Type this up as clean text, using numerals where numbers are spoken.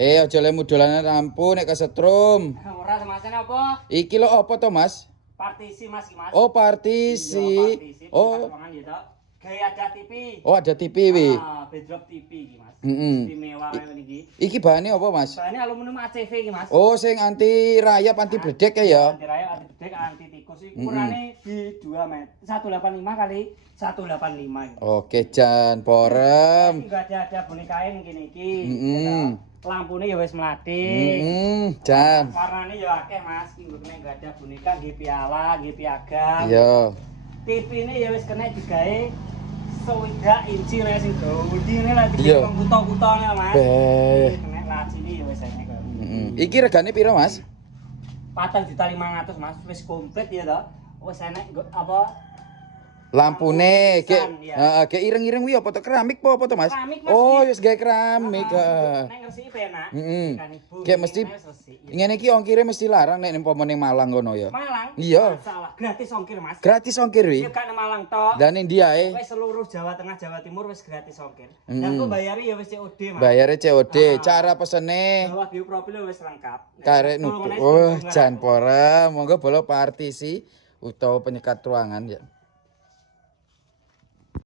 Aja lemu dolanan lampu nek kesetrum. Ora semasane apa? Iki lho apa to, Mas? Partisi Mas iki Mas. Oh, partisi. Iya, partisi. Oh. Ruangan ya toh. Gaya ada TV. Oh, ada TV wi. Bedrock TV iki Mas. Heeh. Istimewa ngene iki. Iki bahannya apa, Mas? Bahannya aluminium ACV iki Mas. Oh, sing anti rayap, anti bledek ya. Anti rayap, anti bledek, anti tikus iki ukurane di 2 meter. 185 kali 185 iki. Oke, Jan Porem. Enggak ada bonekain ngene iki. Lampune ya wis Jan. mlathi. Warnane ya akeh Mas. Iki nek enggak ada boneka nggih piala, nggih piagam. Iya. TV-ne ya wis kena digawe 1 inci nek sing gede lah digawe kuto-kutone Mas. Nek lacine ya wis enek kok. Iki regane piro, Mas? 4.500.000 Mas, wis komplit ya toh. Wis enek apa Lampune kayak ireng-ireng kuwi apa to keramik apa to, Mas? Oh, wis gawe keramik, Nek ngresiki penak. Kayak mesti ngene iki ongkire mesti larang nek umpama ning Malang ngono ya. Malang? Iya. Salah, gratis ongkir, Mas. Gratis ongkir wi. Ya gak nang Malang tok. Dan ning dia Wis seluruh Jawa Tengah, Jawa Timur wis gratis ongkir. Dan kok bayari ya wis COD, Mas. Bayare COD, cara pesene Bawah bioprofil wis lengkap. karek nutup. Oh, Jan Porem, monggo bola partisi utawa penyekat ruangan ya.